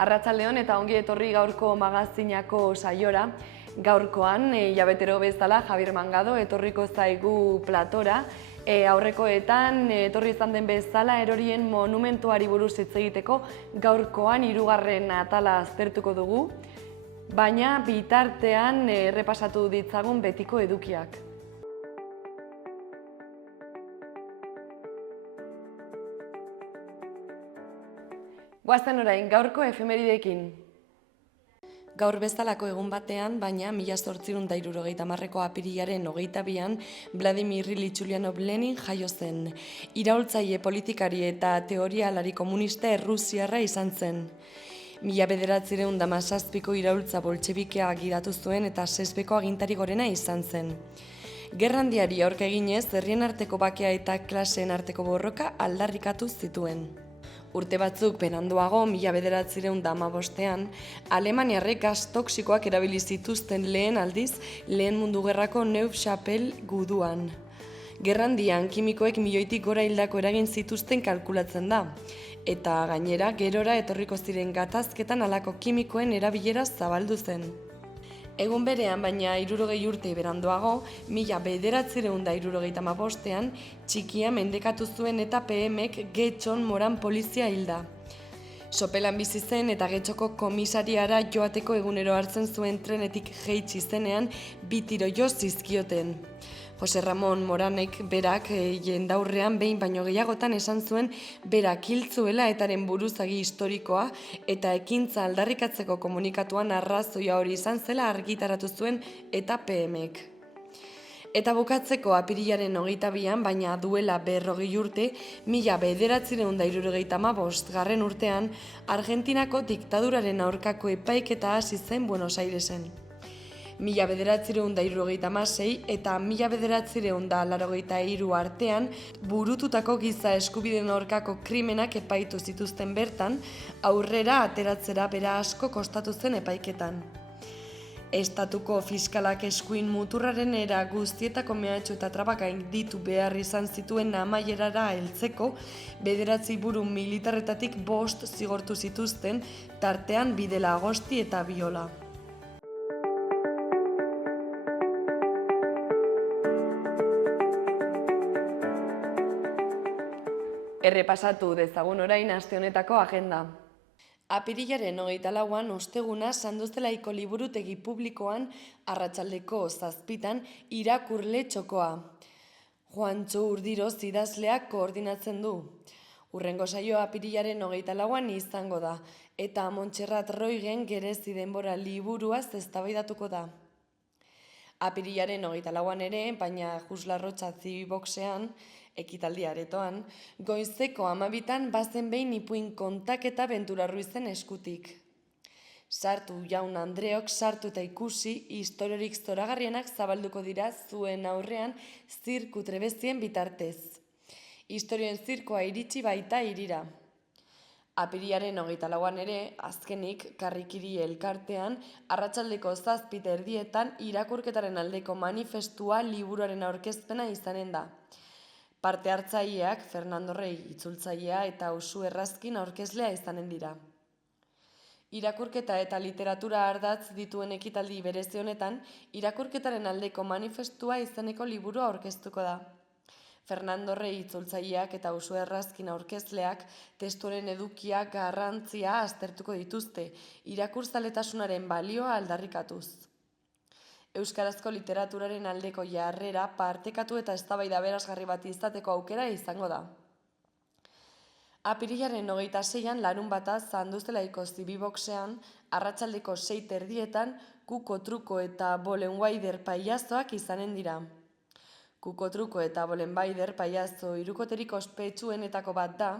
Arratsaldeon eta ongi etorri gaurko magazinako saiora. Gaurkoan, jabetero bezala, Javier Mangado etorriko zaigu platora. Aurrekoetan, etorri izan den bezala, erorien monumentuari buruz hitz egiteko, gaurkoan 3. atala aztertuko dugu, baina bitartean errepasatu ditzagun betiko edukiak. Goazen orain, gaurko efemerideekin. Gaur bezalako egun batean, baina 1870ko apirilaren 22an Vladimir Ilich Ulyanov Lenin jaio zen. Iraultzaile politikari eta teorialari komunista errusiarra izan zen. 1917ko iraultza boltxebikea gidatu zuen eta sesbeko agintari gorena izan zen. Gerrandiari aurka eginez, herrien arteko bakea eta klaseen arteko borroka aldarrikatu zituen. Urte batzuk beranduago, 1915ean, Alemaniarrek gas toxikoak erabili zituzten lehen aldiz, Lehen Mundu Gerrako Neuve-Chapelle guduan. Gerrandian, kimikoek milioitik gora hildako eragin zituzten kalkulatzen da, eta gainera, gerora etorriko ziren gatazketan halako kimikoen erabilera zabaldu zen. Egun berean, baina 60 urte beranduago, 1975ean, txikia mendekatu zuen eta PM-ek Getxon Moran polizia hilda. Sopelan bizi zen eta Getxoko komisariara joateko egunero hartzen zuen trenetik jaitsi zenean 2 tiro jo zizkioten. Jose Ramon Moranek berak jendaurrean behin baino gehiagotan esan zuen berak hil zuela etaren buruzagi historikoa eta ekintza aldarrikatzeko komunikatuan arrazoia hori izan zela argitaratu zuen eta PM-ek. Eta bukatzeko apirilaren 22an, baina duela 40 urte, 1975 urtean, Argentinako diktaduraren aurkako epaiketa hasi zen Buenos Airesen. 1976 eta 1983 artean burututako giza eskubideen aurkako krimenak epaitu zituzten bertan, aurrera ateratzera bera asko kostatu zen epaiketan. Estatuko fiskalak eskuin muturraren era guztietako mehatxu eta trabak gainditu behar izan zituen amaierara heltzeko, 9 buru militarretatik 5 zigortu zituzten, tartean Bidela Agosti eta Biola. Errepasatu dezagun orain aste honetako agenda. Apirilaren 24an osteguna Sanduzelaiko liburutegi publikoan arratsaldeko 7 irakurle txokoa. Juantxo Urdiroz idazleak koordinatzen du. Hurrengo saioa apirilaren 24an izango da, eta Montserrat Roigen Gerezi denbora liburuaz eztabaidatuko da. Apirilaren 24an ere, baina Juslarrotxa Zibiboxean, ekitaldi aretoan, goizeko 12an bazen behin ipuin kontaketa Bentura Ruizen eskutik. Sartu jaun Andreok, sartu eta ikusi, historiorik zoragarrienak zabalduko dira zuen aurrean zirku trebezien bitartez. Historioen zirkoa iritsi baita hirira. Apirilaren 24an ere, azkenik, Karrikiri elkartean, arratsaldeko 7:30 irakurketaren aldeko manifestua liburuaren aurkezpena izanen da. Parte hartzaileak Fernando Rey itzultzailea eta Usu Errazkin aurkezlea izanen dira. Irakurketa eta literatura ardatz dituen ekitaldi berezi honetan, irakurketaren aldeko manifestua izeneko liburua aurkeztuko da. Fernando Rey itzultzaileak eta Usu Errazkin aurkezleak testuaren edukia garrantzia aztertuko dituzte, irakurzaletasunaren balioa aldarrikatuz. Euskarazko literaturaren aldeko jarrera partekatu eta eztabaida aberasgarri bat izateko aukera izango da. Apirilaren 26an larunbata Sanduzelaiko Zibiboxean arratsaldeko 6:30 Kuko Truko eta Bolenweider pailazoak izanen dira. Kuko Truko eta Bolenweider pailazo hirukoterik ospetsuenetako bat da,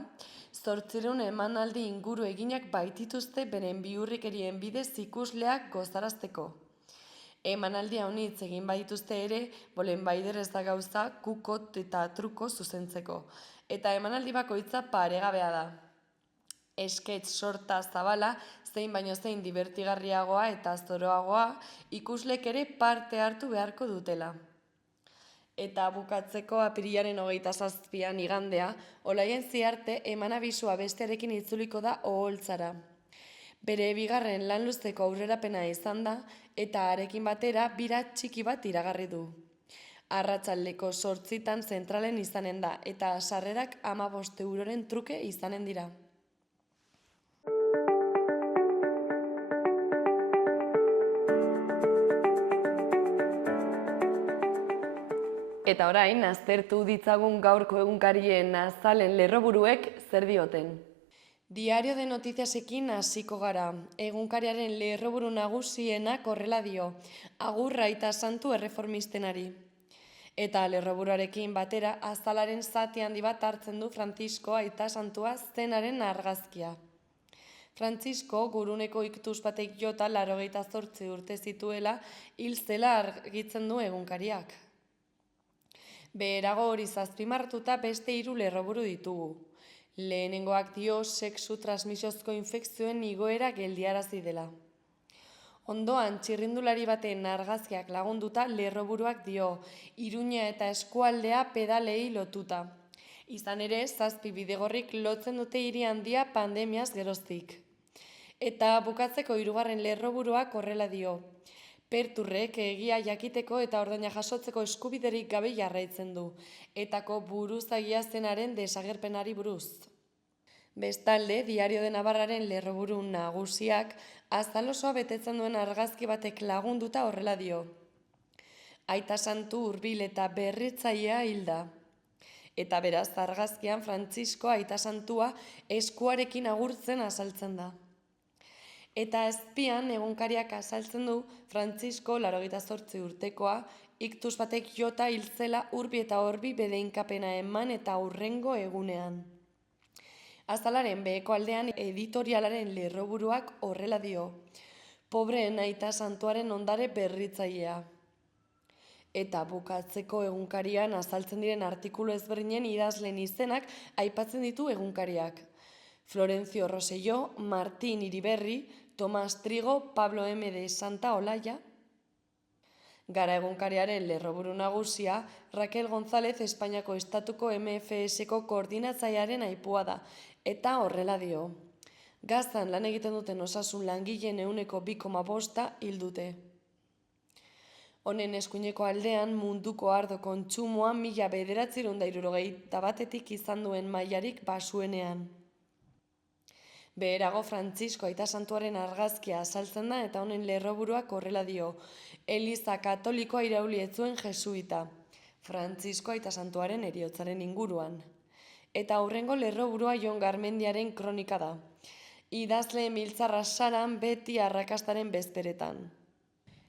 800 emanaldi inguru eginak baitituzte beren bihurrikerien bidez ikusleak gozarazteko. Emanaldia honitz egin badituzte ere, Bolenweider ez da gauza Kukot eta Truko zuzentzeko, eta emanaldi bakoitza paregabea da. Esketx sorta zabala, zein baino zein dibertigarriagoa eta zoroagoa, ikuslek ere parte hartu beharko dutela. Eta bukatzeko apirilaren 27an igandea, Olaien Ziarte eman abisua bestearekin itzuliko da Oholtzara. Bere bigarren lan luzeko aurrerapena izan da eta harekin batera bira txiki bat iragarri du. Arratsaldeko 8 zentralen izanen da eta sarrerak 15 euroren truke izanen dira. Eta orain, aztertu ditzagun gaurko egunkarien azalen lerroburuek zer dioten. Diario de Notiziasekin hasiko gara. Egunkariaren lerroburu nagusienak horrela dio, agur aita santu erreformistenari. Eta lerroburuarekin batera azalaren zati handi bat hartzen du Frantzisko aita santua zenaren argazkia. Frantzisko guruneko iktus batek jota 88 urte zituela hil zela argitzen du egunkariak. Beherago hori azpimarratuta beste 3 lerroburu ditugu. Lehenengoak dio sexu transmisiozko infekzioen igoera geldiarazi dela. Ondoan, txirrindulari baten argazkiak lagunduta lerroburuak dio, Iruña eta eskualdea pedalei lotuta. Izan ere, 7 bidegorrik lotzen dute hiri handia pandemiaz geroztik. Eta bukatzeko 3. lerroburuak horrela dio. Perturrek egia jakiteko eta ordaina jasotzeko eskubiderik gabe jarraitzen du, etako buruzagia zenaren desagerpenari buruz. Bestalde, Diario de Navarraren lerroburu nagusiak azal osoa betetzen duen argazki batek lagunduta horrela dio. Aita santu hurbil eta berritzailea hilda. Eta beraz, argazkian Frantzisko aita santua eskuarekin agurtzen azaltzen da. Eta azpian egunkariak azaltzen du Frantzisko 88 urtekoa iktus batek jota hiltzela urbi eta horbi bedeinkapena eman eta hurrengo egunean. Azalaren beheko aldean editorialaren lerroburuak horrela dio, pobreen aita santuaren ondare berritzailea. Eta bukatzeko egunkarian azaltzen diren artikulu ezberdinen idazleen izenak aipatzen ditu egunkariak. Florencio Rosselló, Martín Iriberri, Tomás Trigo, Pablo M. de Santa Olaya. Gara egunkariaren lerroburu nagusia, Raquel González Espainiako Estatuko MFS-ko koordinatzailearen aipua da, eta horrela dio. Gaztan lan egiten duten osasun langileen 2,5% hil dute. Honen eskuineko aldean munduko ardo kontsumoa 1971etik izan duen mailarik basuenean. Beherago Frantzisko aita santuaren argazkia azaltzen da eta honen lerroburuak horrela dio, Eliza Katolikoa irauli ez zuen jesuita, Frantzisko aita santuaren heriotzaren inguruan. Eta hurrengo lerroburua Jon Garmendiaren kronika da. Idazleen biltzarra saran beti arrakastaren bezperetan.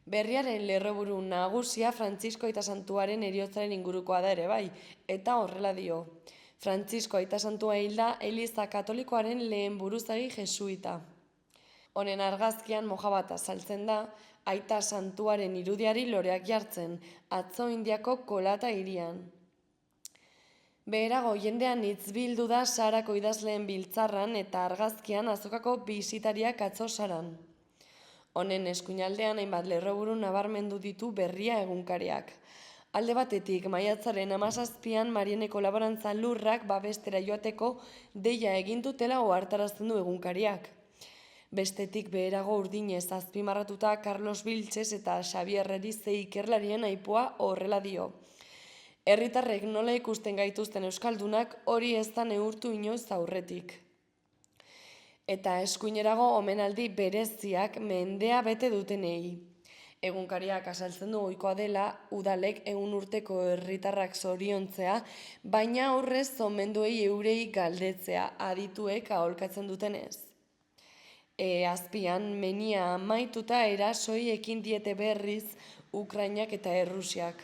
Berriaren lerroburu nagusia Frantzisko aita santuaren heriotzaren ingurukoa da ere bai, eta horrela dio. Frantzisko aita santua hilda Eliza Katolikoaren lehen buruzagi jesuita. Honen argazkian moja bat azaltzen da, aita santuaren irudiari loreak jartzen, atzo Indiako Kolata hirian. Beherago jendean hitz bildu da Sarako idazleen biltzarran eta argazkian azokako bisitariak atzo Saran. Honen eskuinaldean hainbat lerroburu nabarmendu ditu Berria egunkariak. Alde batetik, maiatzaren 17an Marieneko laborantza lurrak babestera joateko deia egin dutela ohartarazten du egunkariak. Bestetik beherago urdinez azpimarratuta Carlos Vilches eta Xabier Erize ikerlarien aipua horrela dio. Herritarrek nola ikusten gaituzten euskaldunak hori ez da neurtu inoiz aurretik. Eta eskuinerago omenaldi bereziak mendea bete dutenei. Egunkariak azaltzen du ohikoa dela udalek 100 urteko herritarrak zoriontzea, baina aurrez omenduei eurei galdetzea adituek aholkatzen dutenez. Azpian menia amaituta erasoi ekin diete berriz Ukrainak eta Errusiak.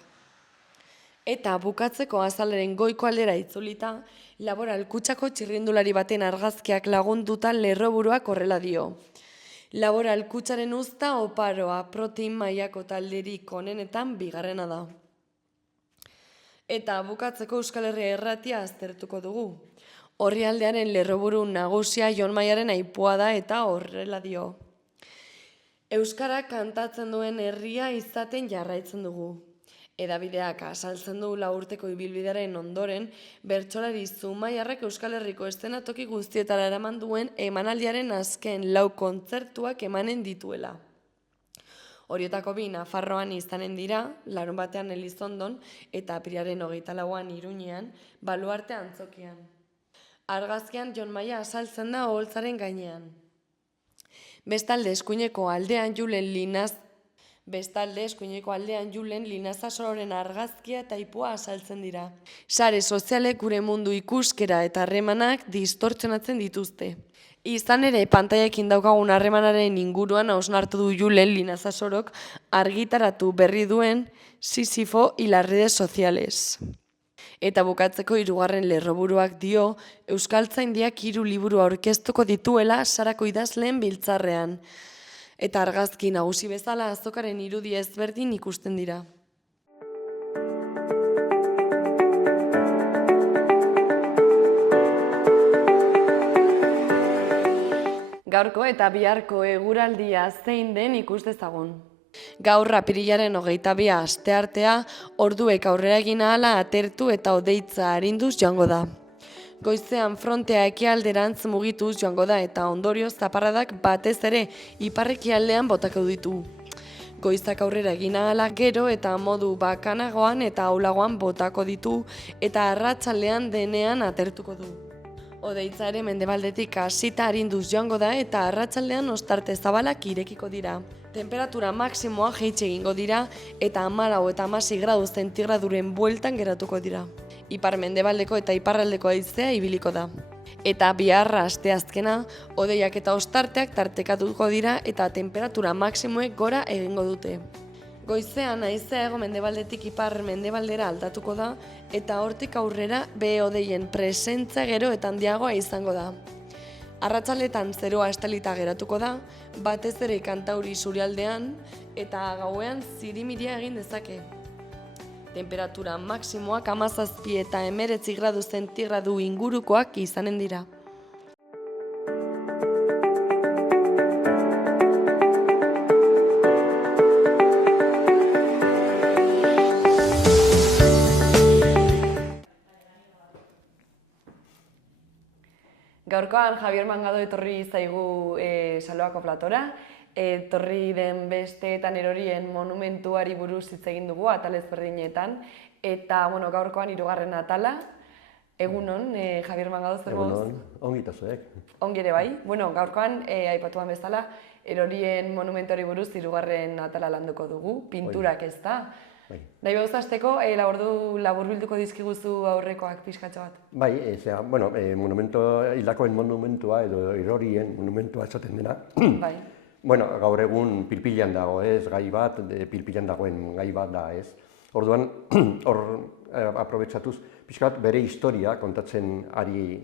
Eta bukatzeko azalaren goiko aldera itzulita, Laboral Kutxako txirrindulari baten argazkiak lagunduta lerroburuak horrela dio. Laboral Kutxaren uzta oparoa protein mailako talderik onenetan bigarrena da. Eta bukatzeko Euskal Herria Irratia aztertuko dugu. Orrialdearen lerroburu nagusia Jon Maiaren aipua da eta horrela dio. Euskara kantatzen duen herria izaten jarraitzen dugu. Hedabideak azaltzen du 4 urteko ibilbidearen ondoren, bertsolari Zumaiarrak Euskal Herriko eszenatoki guztietara eraman duen emanaldiaren azken 4 kontzertuak emanen dituela. Horietako 2 Nafarroan izanen dira, larunbatean Elizondon eta apirilaren 24an Iruñean, Baluarte antzokian. Argazkian Jon Maia azaltzen da oholtzaren gainean. Bestalde, eskuineko aldean Julen Linaza Sororen argazkia eta ipua azaltzen dira. Sare sozialek gure mundu ikuskera eta harremanak distortzionatzen dituzte. Izan ere, pantailekin daukagun harremanaren inguruan hausnartu du Julen Linaza Sorok argitaratu berri duen Sísifo y las redes sociales. Eta bukatzeko 3. lerroburuak dio, Euskaltzaindiak 3 liburu aurkeztuko dituela Sarako idazleen biltzarrean. Eta argazki nagusi bezala azokaren irudi ezberdin ikusten dira. Gaurko eta biharko eguraldia zein den ikus dezagun. Gaur apirilaren 22 asteartea, orduek aurrera egin ahala atertu eta hodeitza arinduz joango da. Goizean frontea ekialderantz mugituz joango da eta ondorioz zaparradak batez ere ipar-ekialdean botako ditu. Goizak aurrera egin ahala gero eta modu bakanagoan eta ahulagoan botako ditu eta arratsaldean denean atertuko du. Hodeitza ere mendebaldetik hasita arinduz joango da eta arratsaldean ostarte zabalak irekiko dira. Temperatura maksimoa jaitsi egingo dira eta 14 eta 16 gradu zentigraduren bueltan geratuko dira. Ipar-mendebaldeko eta iparraldeko haizea ibiliko da. Eta biharra asteazkena, hodeiak eta ostarteak tartekatuko dira eta temperatura maksimoek gora egingo dute. Goizean haizea hego-mendebaldetik ipar-mendebaldera aldatuko da eta hortik aurrera behe hodeien presentza gero eta handiagoa izango da. Arratsaldetan zeroa estalita geratuko da, batez ere Kantauri isurialdean eta gauean zirimiria egin dezake. Temperatura maksimoak 17 eta 19 gradu zentigradu ingurukoak izanen dira. Gaurkoan Javier Mangado etorri zaigu Saloako platora. Etorri den besteetan erorien monumentuari buruz hitz egin dugu, atal ezberdinetan. Eta, gaurkoan 3. atala. Egunon, Javier Mangado, zer moduz? Egunon, ongi eta zuek. Ongi ere bai. Gaurkoan, aipatuan bezala, erorien monumentuari buruz 3. atala landuko dugu, pinturak ez da. Nahi behuz hasteko, laburbilduko dizkiguzu aurrekoak pixkatxo bat? Bai, hildakoen monumentua edo erorien monumentua esaten dena. Bai. Gaur egun pilpilan dago, gai bat, pilpilan dagoen gai bat da, ez. Orduan, hor aprobetsatuz, pixkat bere historia kontatzen ari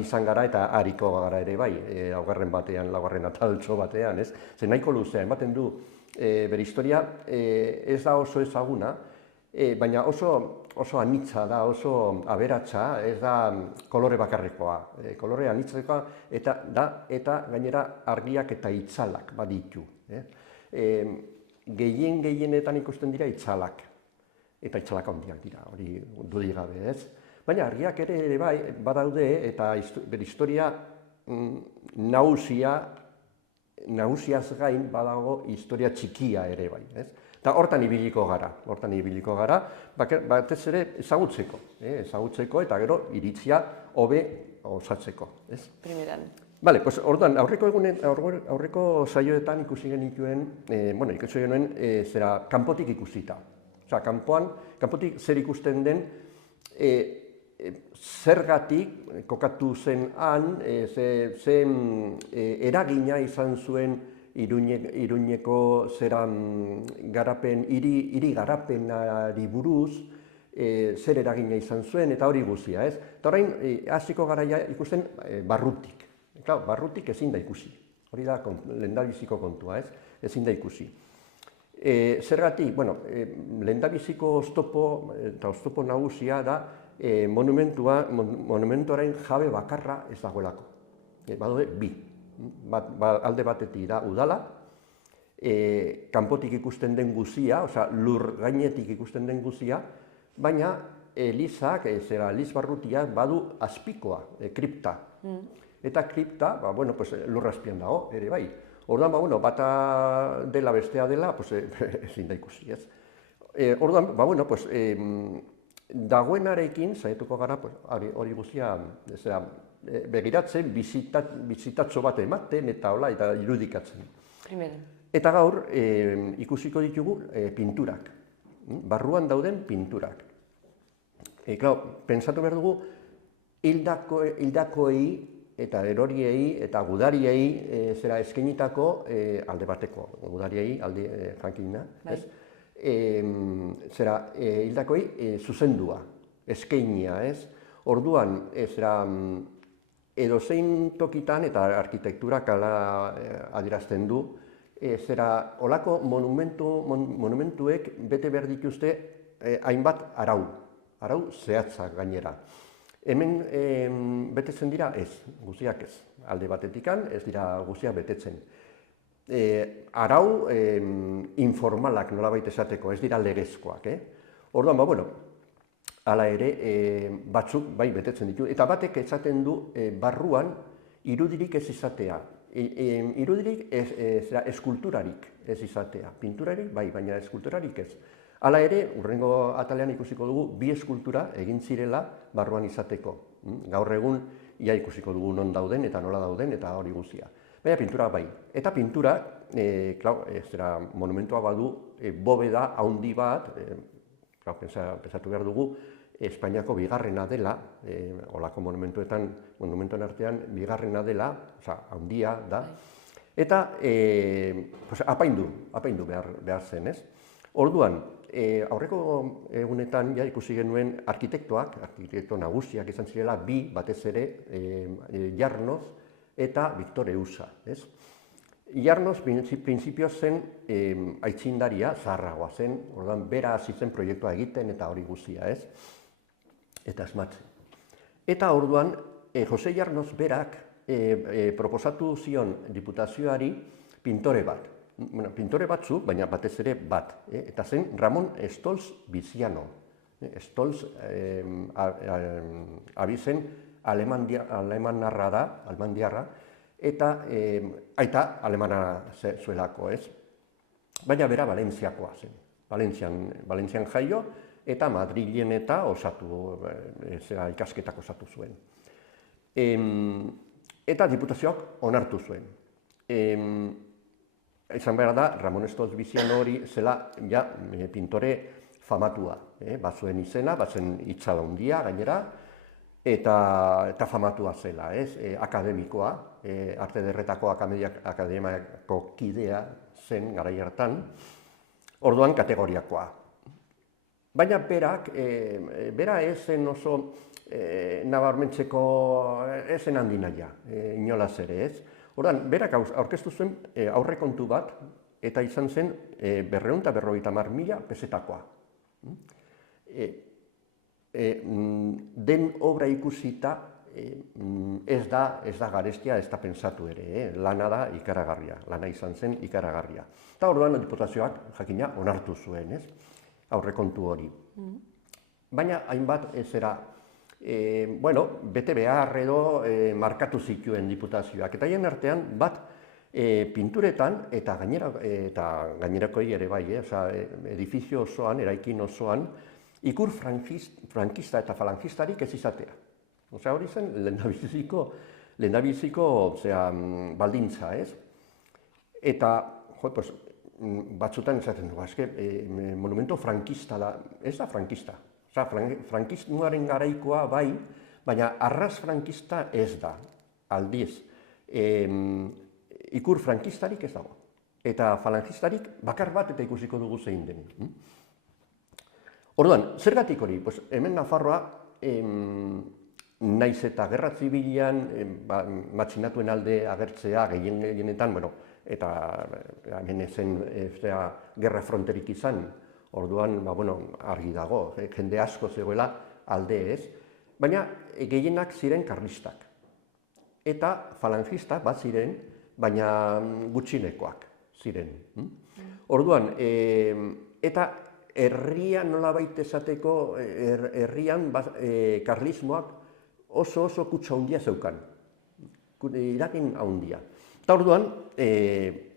izan gara eta ariko gara ere bai, laugarren ataltxo batean, ez. Zer nahiko luzea, ematen du, bere historia ez da oso ezaguna, baina oso anitza da, oso aberatsa, ez da kolore bakarrekoa. Kolore anitzakoa eta gainera argiak eta itzalak baditu. Gehienetan ikusten dira itzalak, eta itzalak handiak dira, hori dudik gabe, ez? Baina argiak ere bai badaude eta bere historia nagusiaz gain badago historia txikia ere bai, ez? Eta hortan ibiliko gara, batez ere ezagutzeko eta gero iritzia hobe osatzeko, ez? Primeran. Bale, orduan, aurreko saioetan ikusi genituen, ikusi genuen kanpotik ikusita. Osea, kanpotik zer ikusten den, zergatik kokatu zen han, zen eragina izan zuen Iruñeko garapen, hiri garapenari buruz, zer eragina izan zuen eta hori guztia, ez? Eta orain, hasiko garaia ikusten barrutik. Barrutik ezin da ikusi. Hori da lehendabiziko kontua, ez? Ezin da ikusi. Zergatik, lehendabiziko oztopo nagusia da monumentuaren jabe bakarra ez dagoelako. Badaude bi. Alde batetik da udala, kanpotik ikusten den guzia, osea, lur gainetik ikusten den guzia, baina elizak, eliz barrutiak badu azpikoa, kripta. Eta kripta, lur azpian dago, ere bai. Orduan, bata dela bestea dela, ezin da ikusi, ez? Orduan, dagoenarekin, saietuko gara, hori guzia, begiratzen, bizitatxo bat ematen, eta hola, eta irudikatzen. Eta gaur, ikusiko ditugu pinturak, barruan dauden pinturak. Pentsatu behar dugu, hildakoei, eta eroriei, eta gudariei, eskainitako alde bateko, gudariei, alde frankina, ez? Hildakoei zuzendua, eskainia, ez? Orduan, edozein tokitan, eta arkitekturak ala adierazten du, olako monumentuek bete behar dituzte hainbat arau zehatzak gainera. Hemen betetzen dira ez, guztiak ez. Alde batetikan ez dira guztiak betetzen. Arau informalak nolabait esateko, ez dira legezkoak. Orduan, hala ere, batzuk bai betetzen ditu. Eta batek esaten du barruan irudirik ez izatea. Irudirik eskulturarik ez izatea. Pinturarik bai, baina eskulturarik ez. Hala ere, hurrengo atalean ikusiko dugu, bi eskultura egin zirela barruan izateko. Gaur egun, ia ikusiko dugu non dauden eta nola dauden eta hori guztia. Baina pintura bai. Eta pintura, monumentua badu, bobeda handi bat, pensatu behar dugu, Espainiako bigarrena dela, olako monumentuen artean, bigarrena dela, handia da, eta apaindu behar zen, ez? Orduan, aurreko egunetan ikusi genuen arkitekto nagusiak izan zirela bi, batez ere, Jarnoz eta Victor Eusa. Jarnoz, printzipioz zen aitzindaria, zaharragoa zen, orduan, bera hasi zen proiektua egiten eta hori guztia, ez? Eta asmatzen. Eta orduan, Jose Jarnoz berak proposatu zion diputazioari pintore bat. Pintore batzu, baina batez ere bat. Eta zen Ramon Stolz Biziano. Stolz abizen alemanarra da, almandiarra, eta aita alemana zuelako, ez? Baina bera Valentziakoa zen. Valentzian jaio, eta Madrilen eta ikasketak osatu zuen. Eta diputazioak onartu zuen. Izan behar da, Ramon Stolz Biziano hori zela pintore famatua. Batzuen izena, batzen itzala handia gainera, eta famatua zela, akademikoa, Arte Ederretako akademiako kidea zen garai hartan, orduan kategoriakoa. Baina bera ezen oso nabarmentzeko ezen handi naia, inolaz ere ez. Orduan, berak aurkeztu zuen aurrekontu bat, eta izan zen 250.000 pesetakoa. Den obra ikusita ez da garestia, ez da pentsatu ere, lana da ikaragarria, lana izan zen ikaragarria. Eta orduan, diputazioak jakina onartu zuen, ez? Aurrekontu hori. Baina hainbat bete behar edo markatu zituen diputazioak. Eta haien artean bat pinturetan eta gainerakoei ere bai, edifizio osoan, eraikin osoan, ikur frankista eta falangistarik ez izatea. Hori zen lehendabiziko baldintza, ez? Eta, batzutan esaten dugu, monumento frankista da, ez da frankista. Frankismoaren garaikoa bai, baina arras frankista ez da, aldiz. Ikur frankistarik ez dago. Eta falangistarik bakar bat eta ikusiko dugu zein den. Orduan, zergatik hori? Hemen Nafarroa, naiz eta gerra zibilian matxinatuen alde agertzea gehienetan, eta hemen ezen gerra fronterik izan, orduan argi dago, jende asko zegoela alde ez, baina gehienak ziren karlistak. Eta falangistak bat ziren, baina gutxinekoak. ziren. Orduan, eta herrian nolabait esateko, herrian karlismoak oso kutsa handia zeukan, iragin handia. Eta orduan,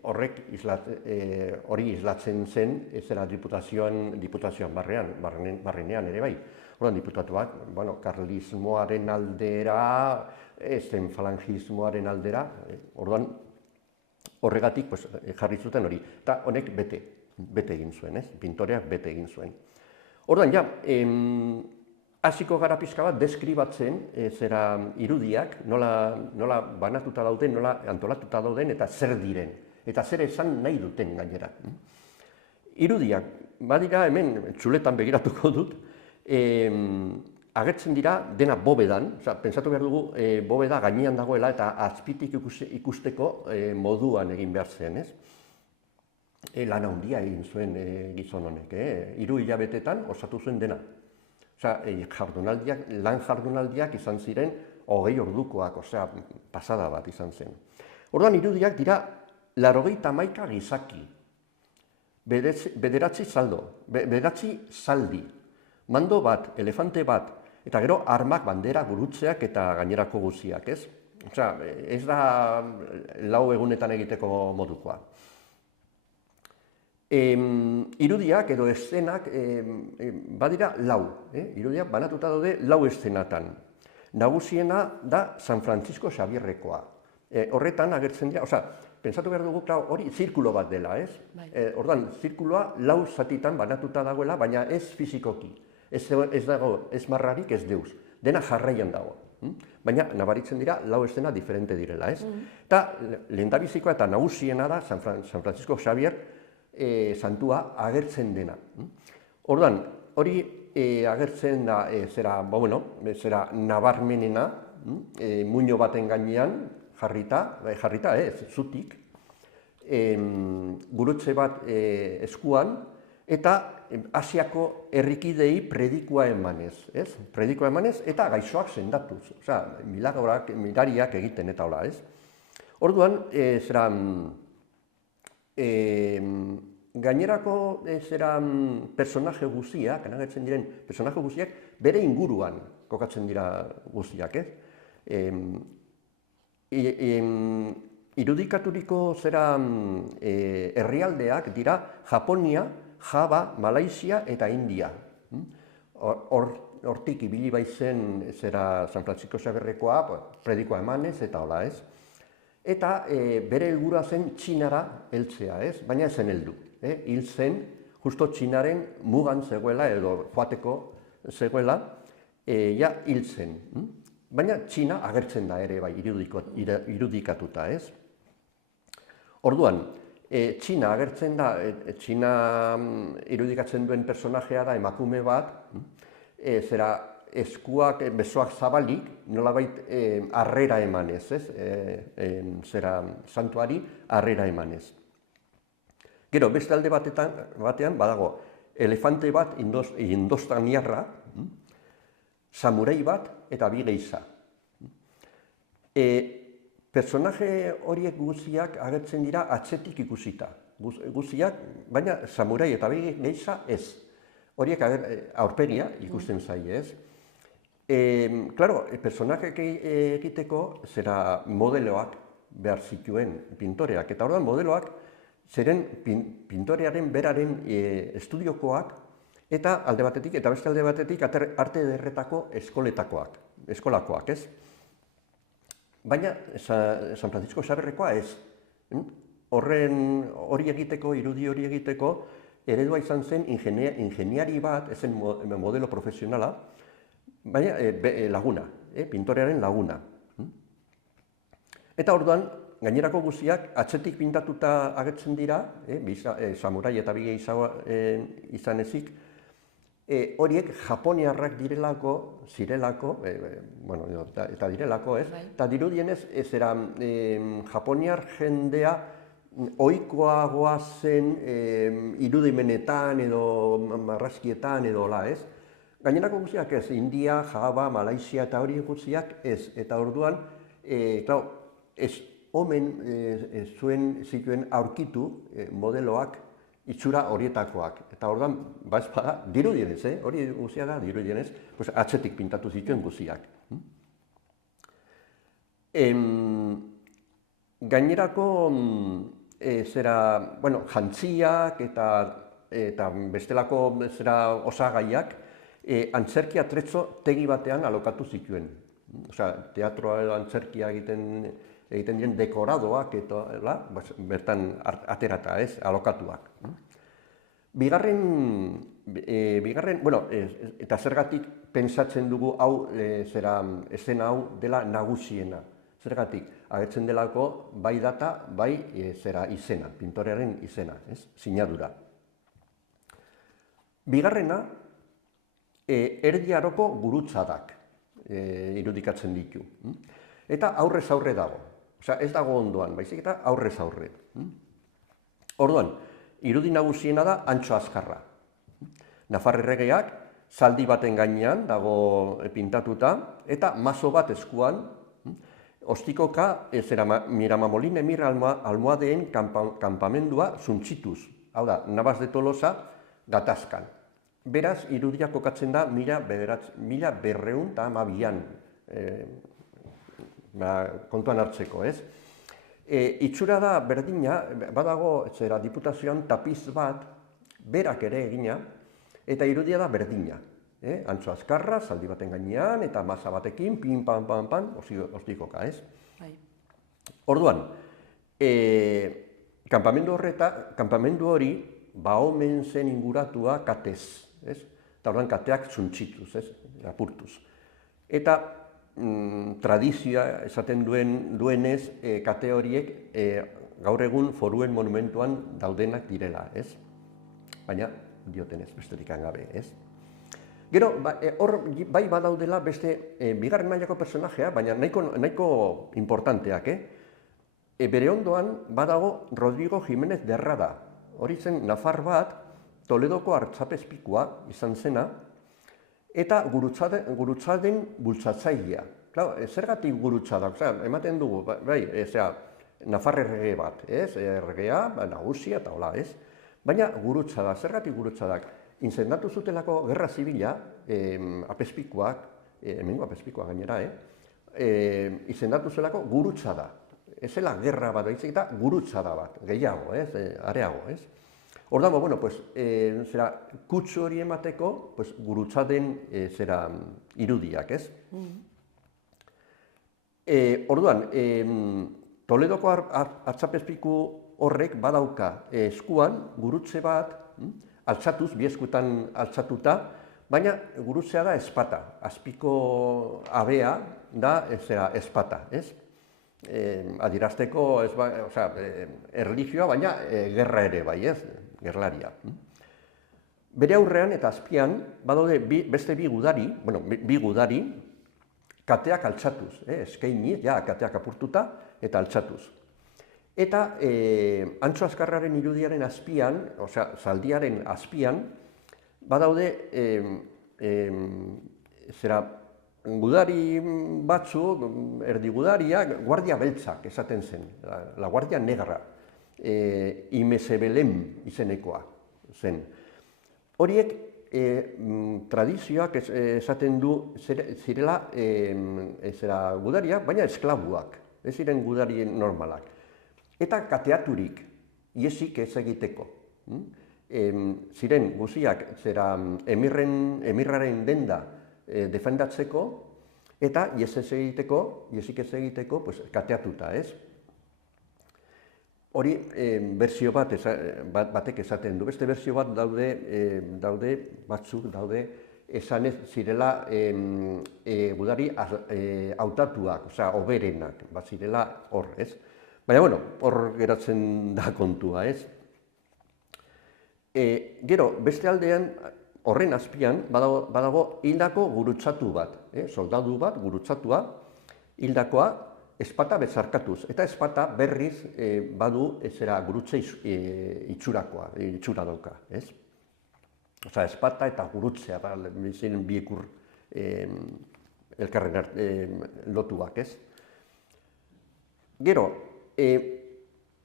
hori islatzen zen, zera diputazioan barrenean ere bai. Orduan, diputatuak, karlismoaren aldera, zen falangismoaren aldera, orduan, horregatik jarri zuten hori. Eta honek bete egin zuen, pintoreak bete egin zuen. Orduan, hasiko gara pixka bat deskribatzen zera irudiak, nola banatuta dauden, nola antolatuta dauden eta zer diren. Eta zer esan nahi duten gainera. Irudiak, badira hemen txuletan begiratuko dut, agertzen dira dena bobedan, pentsatu behar dugu bobeda gainean dagoela eta azpitik ikusteko moduan egin behar zen, ez? Lan handia egin zuen gizon honek, 3 hilabetetan osatu zuen dena. Lan jardunaldiak izan ziren 20 ordukoak, pasada bat izan zen. Orduan irudiak dira 91 gizaki, 9 zaldi, mando bat, elefante bat, eta gero armak, bandera, gurutzeak eta gainerako guztiak, ez? Ez da lau egunetan egiteko modukoa. Irudiak edo eszenak badira lau, irudiak banatuta daude lau eszenatan. Nagusiena da San Francisco Xabierrekoa. Horretan agertzen dira, pentsatu behar dugu, hori zirkulo bat dela, ez? Orduan, zirkuloa lau zatitan banatuta dagoela, baina ez fizikoki. Ez dago, ez marrarik, ez deus. Dena jarraian dago. Baina, nabaritzen dira, lau eszena diferente direla, ez? Eta lehendabizikoa eta nagusiena da San Francisco Xavier santua agertzen dena. Orduan, hori agertzen da, zera nabarmenena, muino baten gainean jarrita, zutik, gurutze bat eskuan, eta Asiako herrikidei predikua emanez, ez? Predikua emanez eta gaixoak sendatuz, milagroak, mirariak egiten eta hola, ez? Orduan, gainerako personaje guztiak, agertzen diren personaje guztiak, bere inguruan kokatzen dira guztiak, ez? Irudikaturiko herrialdeak dira Japonia, Java, Malaisia eta India. Hortik ibili baizen San Francisco Xabierrekoa, predikoa emanez eta hola, ez? Eta bere helburua zen Txinara heltzea, ez? Baina ezen heldu. Hil zen, justo Txinaren mugan zegoela edo joateko zegoela, hil zen. Baina Txina agertzen da ere bai irudikatuta, ez? Orduan, Txina agertzen da, Txina irudikatzen duen personajea da emakume bat, eskuak, besoak zabalik, nolabait harrera emanez, ez? Santuari harrera emanez. Gero, beste alde batean, badago, elefante bat indostaniarra, samurai bat eta bi geisha. Personaje horiek guztiak agertzen dira atzetik ikusita. Guztiak, baina samurai eta bi geisha ez. Horiek aurpegia ikusten zaie, ez? Claro, personajeak egiteko zera modeloak behar zituen pintoreak. Eta orduan modeloak zeren pintorearen beraren estudiokoak eta alde batetik, eta beste alde batetik arte ederretako eskolakoak, ez? Baina San Francisco Xabierrekoa ez. Hori egiteko, irudi hori egiteko, eredua izan zen ingeniari bat, ezen modelo profesionala, baina laguna, pintorearen laguna. Eta orduan, gainerako guztiak atzetik pintatuta agertzen dira, samurai eta bige izan ezik, horiek japoniarrak zirelako, eta direlako, ez? Eta dirudienez, japoniar jendea ohikoagoa zen irudimenetan edo marrazkietan edo hola, ez? Gainerako guztiak ez, India, Java, Malaisia eta horiek guztiak ez. Eta orduan, omen zituen aurkitu modeloak itxura horietakoak. Eta orduan, espada, dirudienez, hori guzia da, dirudienez, atzetik pintatu zituen guziak. Gainerako, jantziak eta bestelako osagaiak, antzerkia atretzo tegi batean alokatu zituen. Teatroa edo antzerkia egiten diren dekoradoak eta bertan aterata, alokatuak. Eta zergatik pentsatzen dugu hau, eszena hau dela nagusiena. Zergatik, agertzen delako bai data, bai izena, pintorearen izena, sinadura. Bigarrena, erdi aroko gurutzadak irudikatzen ditu. Eta aurrez aurre dago. Ez dago ondoan, baizik eta aurrez aurre. Orduan, irudi nagusiena da Antso Azkarra. Nafar erregeak zaldi baten gainean dago pintatuta, eta mazo bat eskuan, ostikoka Miramamolin Emir almohadeen kanpamendua suntsituz. Hau da, Navas de Tolosa gatazkan. Beraz, irudia kokatzen da 1212an, kontuan hartzeko, ez? Itxura da berdina, badago diputazioan tapiz bat, berak ere egina, eta irudia da berdina. Antso Azkarra, zaldi baten gainean, eta masa batekin, pin, pan, pan, pan, ostikoka, ez? Orduan, kanpamendu hori, omen zen inguratua katez, ez? Eta orduan kateak suntsituz, ez? Apurtuz. Eta tradizioa esaten duenez, kate horiek gaur egun Foruen monumentuan daudenak direla, ez? Baina, diotenez, besterik gabe, ez? Gero, hor bai badaudela beste bigarren mailako personajea, baina nahiko importanteak, bere ondoan badago Rodrigo Jiménez de Errada. Hori zen nafar bat, Toledoko artzapezpikua izan zena, eta gurutzaden bultzatzailea. Zergatik gurutzadak, ematen dugu, nafar errege bat, erregea, nagusia eta hola, ez? Baina gurutzadak, zergatik gurutzadak? Inzendatu zutelako gerra zibila, apezpikuak, hemengo apezpikuak gainera, izendatu zutelako gurutzada. Ez zela gerra bat, eta gurutzada bat, gehiago, areago, ez? Orduan, kutsu hori emateko, gurutzaden irudiak, ez? Orduan, Toledoko artzapezpiku horrek badauka eskuan gurutze bat, altzatuz, bi eskutan altzatuta, baina gurutzea da espata. Azpiko abea da espata, ez? Adierazteko erlijioa, baina gerra ere bai, ez? Gerlaria. Bere aurrean eta azpian, badaude beste bi gudari, kateak altzatuz, eskainiz, kateak apurtuta eta altzatuz. Eta Antso Azkarraren irudiaren azpian, zaldiaren azpian, badaude gudari batzuk, erdi gudariak, guardia beltzak esaten zen, la guardia negra, Imezebelem izenekoa zen. Horiek tradizioak esaten du zirela gudariak, baina esklabuak, ez ziren gudari normalak. Eta kateaturik, iesik ez egiteko. Ziren guziak emirraren denda defendatzeko, eta iesik ez egiteko kateatuta, ez? Hori berzio batek esaten du. Beste berzio bat batzuk daude, esanez zirela gudari hautatuak, oberenak, bat zirela hor, ez? Baina, hor geratzen da kontua, ez? Gero, beste aldean, horren azpian, badago hildako gurutzatu bat, soldadu bat, gurutzatua, hildakoa, espata bezarkatuz. Eta espata berriz badu gurutze itxura dauka, ez? Espata eta gurutzea, ziren biekur elkarren lotuak, ez? Gero,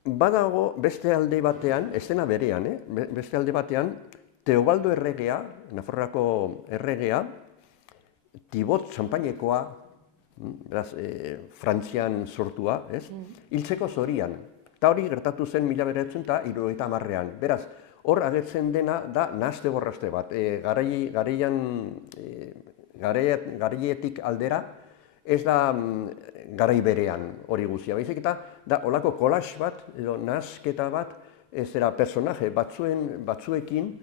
Badago beste alde batean, estena berean, beste alde batean, Teobaldo erregea, Nafarroako erregea, Tibot Sanpainekoa, beraz, Frantzian sortua, ez? Hiltzeko zorian. Eta hori gertatu zen 1970ean. Beraz, hor agertzen dena da nahaste borraste bat. Garaietik aldera, ez da garai berean hori guztia. Baizik eta da olako kolax bat, edo nahasketa bat, zera personaje batzuekin,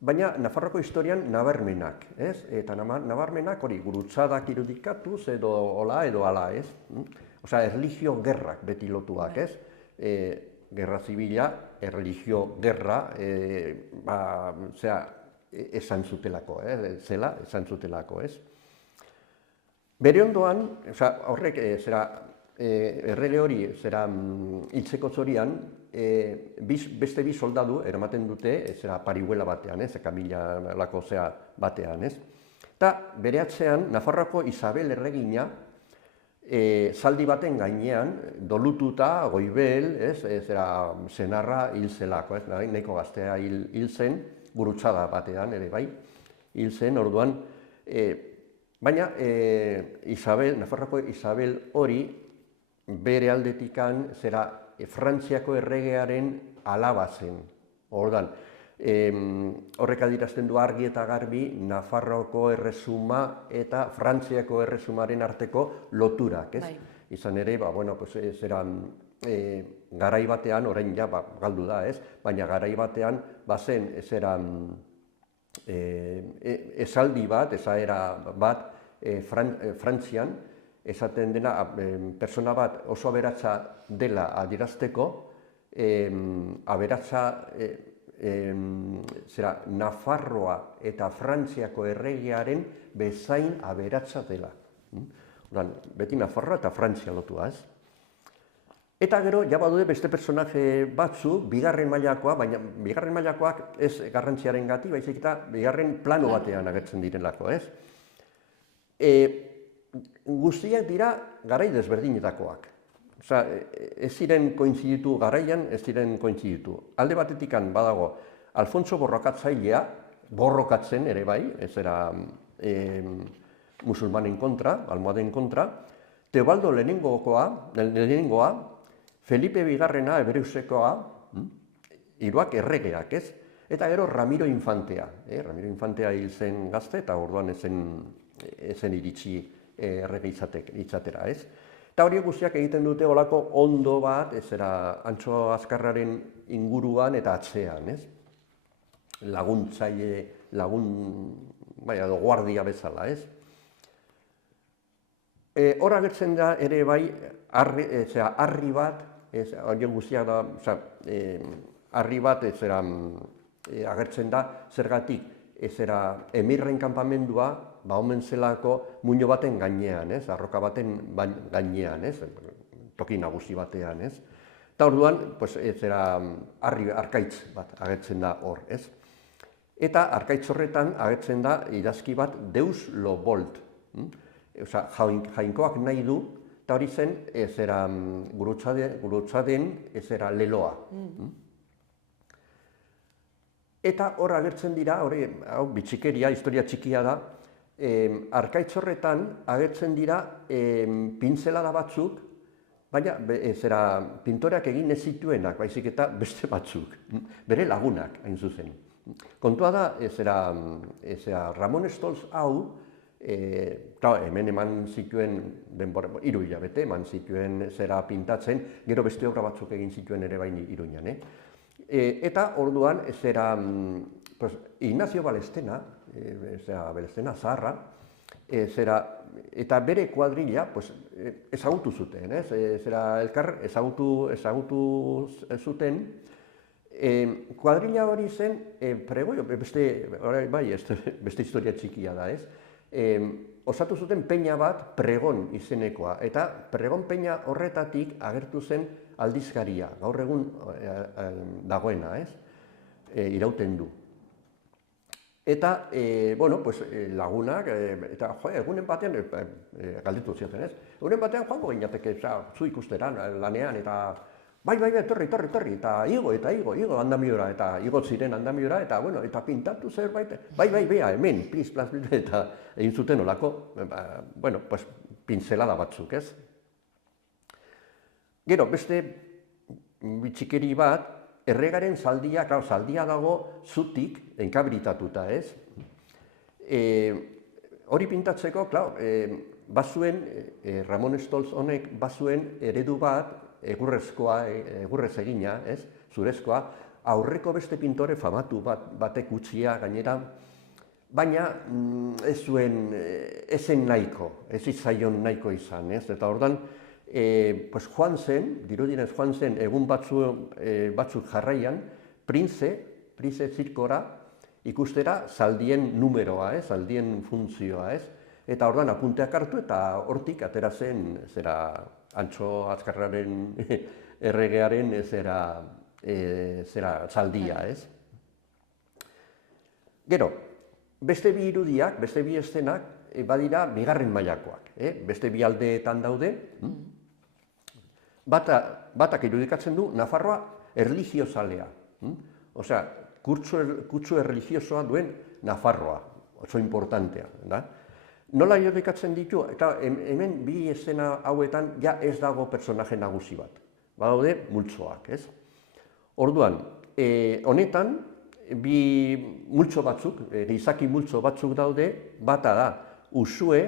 baina Nafarroko historian nabarmenak, ez? Eta nabarmenak hori gurutzadak irudikatuz edo hola edo hala, ez? Osea, erlijio gerrak beti lotuak, ez? Gerra zibila, erlijio gerra, esan zutelako, zela, esan zutelako, ez? Bere ondoan, horrek, errege hori, hiltzeko zorian, beste bi soldadu eramaten dute, parihuela batean, Kamila lako batean, ez? Eta bere atzean, Nafarroako Isabel erregina, zaldi baten gainean, dolututa, goibel, senarra hil zelako, nahiko gaztea hil zen, gurutzada batean ere bai, hil zen, orduan, baina Nafarroako Isabel hori bere aldetikan Frantziako erregearen alaba zen. Orduan, horrek adierazten du argi eta garbi Nafarroako erresuma eta Frantziako erresumaren arteko loturak, ez? Izan ere, garai batean, orain ja galdu da, ez? Baina garai batean, bazen, esaldi bat, esaera bat, Frantzian, esaten dena, persona bat oso aberatsa dela adierazteko, aberatsa, Nafarroa eta Frantziako erregearen bezain aberatsa dela. Beti Nafarroa eta Frantzia lotua, ez? Eta gero, ja badude beste personaje batzu, bigarren mailakoa, baina bigarren mailakoak ez garrantziaren gati, baizik eta bigarren plano batean agertzen direlako, ez? Guztiak dira garai desberdinetakoak. Osea, ez ziren kointziditu garaian, ez ziren kointziditu. Alde batetikan badago, Alfonso borrokatzailea, borrokatzen ere bai, ez era musulmanen kontra, almohaden kontra, Teobaldo lehenengoa, Felipe bigarrena Ebreusekoa, hiruak erregeak, ez? Eta gero Ramiro Infantea. Ramiro Infantea hil zen gazte eta orduan ezen iritsi errege izatera, ez? Eta horiek guztiak egiten dute olako ondo bat, Antso Azkarraren inguruan eta atzean, ez? Laguntzaile, guardia bezala, ez? Hor agertzen da ere bai, harri bat, horiek guztiak da, harri bat agertzen da, zergatik, emirren kanpamendua, omen zelako muino baten gainean, arroka baten gainean, toki nagusi batean, ez? Eta orduan, arkaitz bat agertzen da hor, ez? Eta arkaitz horretan agertzen da idazki bat Deus lo volt. Jainkoak nahi du, eta hori zen, gurutzaden, leloa. Eta hor agertzen dira, hau bitxikeria, historia txikia da, arkaitz horretan agertzen dira pintzelada batzuk, baina pintoreak egin ez zituenak, baizik eta beste batzuk, bere lagunak, hain zuzen. Kontua da, Ramon Stolz hau, hemen eman zituen, 3 hilabete, eman zituen pintatzen, gero beste obra batzuk egin zituen ere baini Iruñan. Eta orduan, Ignacio Balestena, Balestena zaharra, eta bere kuadrilla ezagutu zuten, elkar ezagutu zuten, kuadrilla hori zen, beste historia txikia da, osatu zuten peña bat Pregon izenekoa, eta Pregon peña horretatik agertu zen aldizkaria, gaur egun dagoena, irauten du. Eta, bueno, pues, lagunak, eta egunen batean, galdetu zioten ez, egunen batean joango ginateke, zu ikusteran, lanean, eta bai, torri, eta igo andamiora, eta igo ziren andamiora, eta, bueno, eta pintatu zerbait, bai, hemen, pliz, eta egin zuten olako, bueno, pues, pintzelada batzuk, ez? Gero, beste bitxikeri bat, erregaren zaldia, klar, zaldia dago zutik enkabritatuta, ez? Hori pintatzeko, klar, bazuen, Ramon Stolz honek bazuen eredu bat, egurrez egina, ez? Zurezkoa, aurreko beste pintore famatu batek utzia gainera, baina ez zuen, ezen nahiko, ez zitzaion nahiko izan, ez? Eta ordan, pues joan zen, dirudinez joan zen, egun batzuk jarraian, Prince zirkora ikustera zaldien numeroa, zaldien funtzioa, ez? Eta ordan apunteak hartu eta hortik atera zen, zera, Antxo Azkarraren erregearen zera zaldia, ez? Gero, beste bi irudiak, beste bi eszenak, badira bigarren mailakoak, beste bi aldeetan daude. Batak irudikatzen du Nafarroa erligiozalea. Osea, kutsu erligiosoa duen Nafarroa, oso importantea. Nola irudikatzen ditu, eta hemen bi eszena hauetan ja ez dago personaje nagusi bat. Badaude multzoak, ez? Orduan, honetan, bi multzo batzuk, izaki multzo batzuk daude, bata da Usue,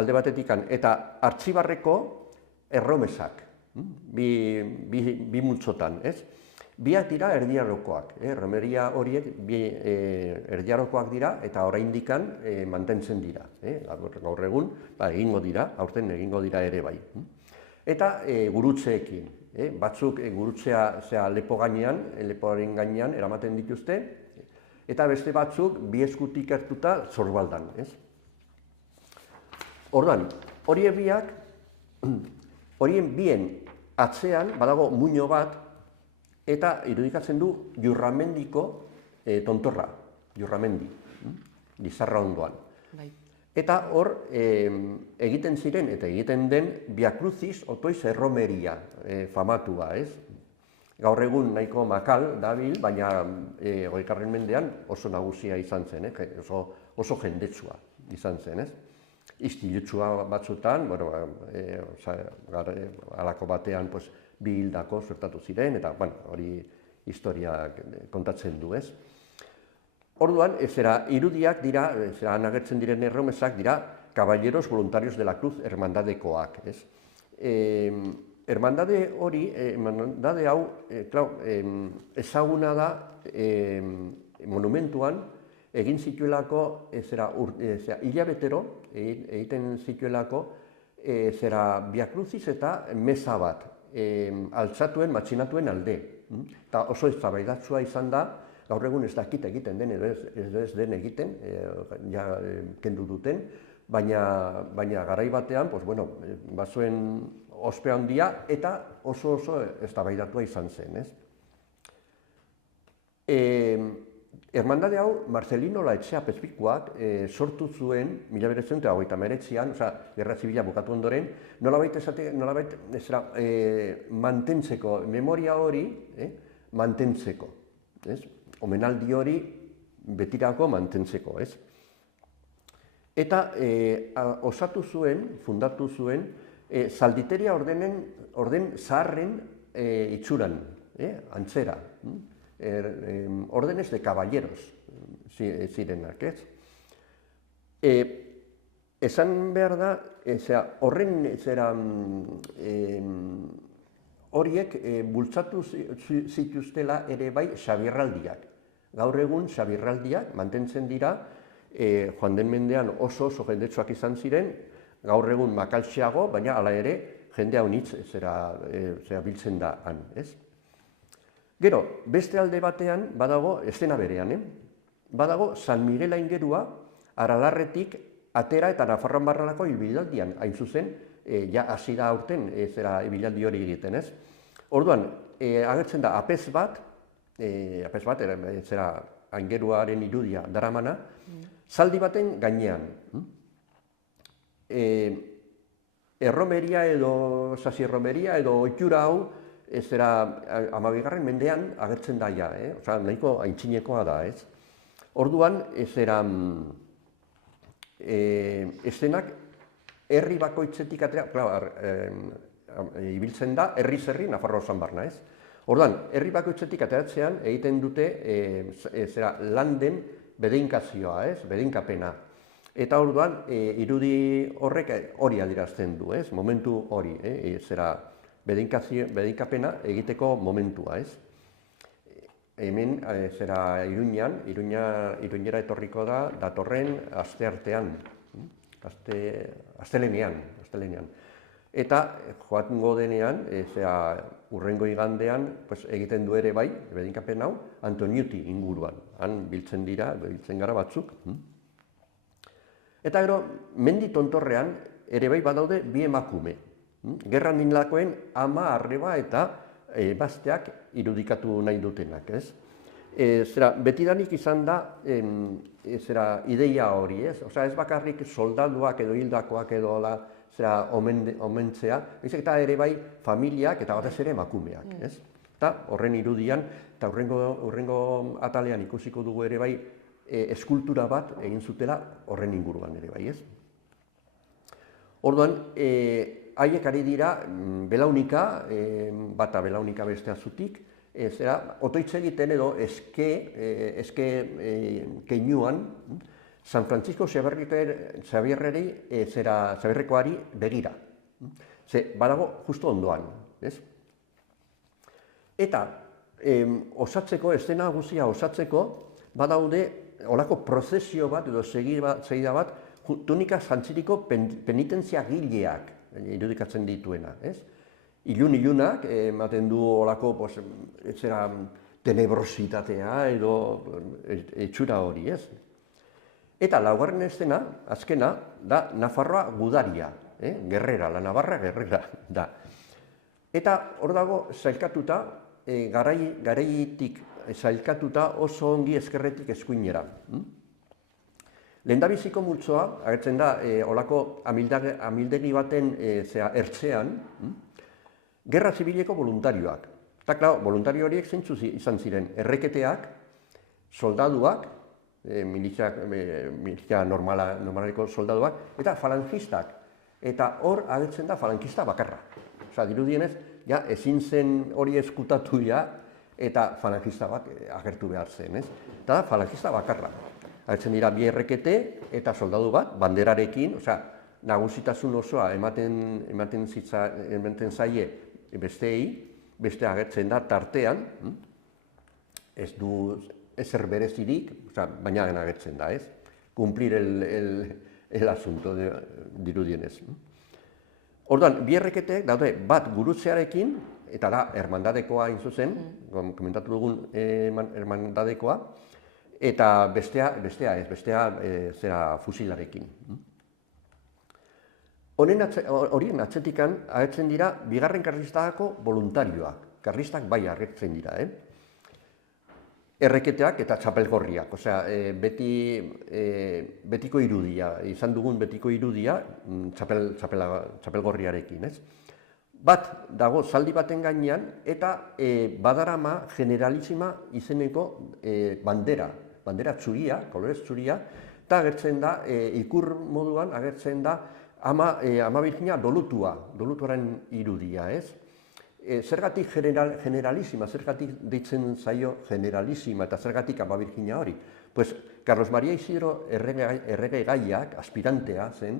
alde batetikan, eta Artxibarreko erromesak, bi multzotan, ez? Biak dira erdiarokoak, romeria horiek erdiarokoak dira eta oraindikan mantentzen dira. Gaur egun, egingo dira, aurten egingo dira ere bai. Eta gurutzeekin, batzuk gurutzea lepoaren gainean eramaten dituzte, eta beste batzuk bi eskutik hartuta sorbaldan, ez? Orduan, horien bien atzean badago muino bat eta irudikatzen du Jurramendiko tontorra, Jurramendi, Lizarra ondoan. Eta hor egiten ziren eta egiten den Via Crucis Otoiz erromeria famatua, ez? Gaur egun nahiko makal dabil, baina 20. mendean oso nagusia izan zen, oso jendetsua izan zen, ez? Istilutsua batzutan, halako batean bi hildako suertatu ziren, eta hori historia kontatzen du, ez? Orduan, irudiak dira, agertzen diren erromesak dira Caballeros Voluntarios de la Cruz hermandadekoak, ez? Hermandade hori, hermandade hau, ezaguna da monumentuan egin zituelako, hilabetero egiten zituelako, Via Crucis eta meza bat, altzatuen, matxinatuen alde. Eta oso eztabaidatsua izan da, gaur egun ez dakit egiten den, edo ez den egiten, ja kendu duten, baina garai batean, bazuen ospe handia eta oso eztabaidatua izan zen, ez? Hermandade hau, Marcelino Laetxea Pezpikuak sortu zuen 1939an, Gerra Zibila bukatu ondoren, nolabait mantentzeko, memoria hori mantentzeko, omenaldi hori betirako mantentzeko, ez? Eta osatu zuen, fundatu zuen, Zalditeria orden zaharren itxuran, antzera. Órdenes de caballeros zirenak, ez? Esan behar da, horren horiek bultzatu zituztela ere bai xabierraldiak. Gaur egun xabierraldiak mantentzen dira, joan den mendean oso jendetsuak izan ziren, gaur egun makaltxeago, baina hala ere jendea unitz biltzen da han, ez? Gero, beste alde batean, badago, estena berean, badago San Miguel aingerua, Aralarretik atera eta Nafarroan barralako ibilaldian, hain zuzen, ja hasi da aurten ibilaldi hori egiten, ez? Orduan, agertzen da apez bat, aingeruaren irudia daramana, zaldi baten gainean. Erromeria edo sasierromeria edo ohitura hau, ez era 12. mendean agertzen daia, osea, nahiko aintzinekoa da, ez? Orduan, ez era eszenak herri bakoitzetik ibiltzen da, herri Nafarroa osoan barna, ez? Orduan, herri bakoitzetik ateratzean egiten dute landen bedeinkazioa, ez? Bedeinkapena. Eta orduan, irudi horrek hori adierazten du, ez? Momentu hori, bedeinkapena egiteko momentua, ez? Hemen, Iruñera etorriko da, datorren asteartean, astelehenean. Eta joatungo denean, hurrengo igandean, egiten du ere bai, bedinkapen hau, Antoniuti inguruan. Han biltzen gara batzuk. Eta gero, mendi tontorrean, ere bai badaude bi emakume. Gerran nilakoen ama, arreba eta bazteak irudikatu nahi dutenak, ez? Betidanik izan da ideia hori, ez? Osea, ez bakarrik soldaduak edo hildakoak edo omentzea, eta ere bai familiak eta batez ere emakumeak, ez? Eta horren irudian, eta hurrengo atalean ikusiko dugu ere bai eskultura bat egin zutela horren inguruan ere bai, ez? Orduan, haiek ari dira belaunika, bata belaunika bestea zutik, otoitz egiten edo eske keinuan, San Francisco Xabierrekoari begira. Badago justo ondoan, ez? Eta osatzeko, eszena guztia osatzeko, badaude olako prozesio bat edo segida bat tunika jantziriko penitentzia gileak irudikatzen dituena, ez? Ilunak ematen du olako tenebrositatea edo etxura hori, ez? Eta laugarren eszena, azkena, da Nafarroa gudaria, Gerrera, la Navarra Gerrera da. Eta hor dago zailkatuta, garaitik zailkatuta oso ongi ezkerretik eskuinera. Lehendabiziko multzoa, agertzen da, olako amildegi baten ertzean, gerra zibileko voluntarioak. Eta, klaro, voluntario horiek zeintzu izan ziren, erreketeak, soldaduak, milizia normaleko soldaduak, eta falangistak. Eta hor agertzen da falangista bakarra. Osa, dirudienez, ezin zen hori eskutatu eta falangista bat agertu behar zen, ez? Eta falangista bakarra. Agertzen dira bi errekete eta soldadu bat, banderarekin, osea, nagusitasun osoa ematen zaie besteei, beste agertzen da tartean, ez du ezer berezirik, baina agertzen da, ez? Cumplir el asunto dirudienez. Orduan, bi erreketeek daude bat gurutzearekin, eta da, hermandadekoa hain zuzen, komentatu dugun hermandadekoa, eta bestea fusilarekin. Horien atzetikan agertzen dira bigarren karlistako voluntarioak. Karlistak bai agertzen dira, Erreketeak eta txapelgorriak, osea, betiko irudia, izan dugun betiko irudia txapelgorriarekin, ez? Bat dago zaldi baten gainean eta badarama generalisima izeneko bandera txuria, kolorez txuria, eta agertzen da, ikur moduan agertzen da ama Birjina dolutuaren irudia, ez? Zergatik generalisima, zergatik deitzen zaio generalisima eta zergatik ama Birjina hori? Pues, Carlos Maria Isidro errege gaiak, aspirantea zen,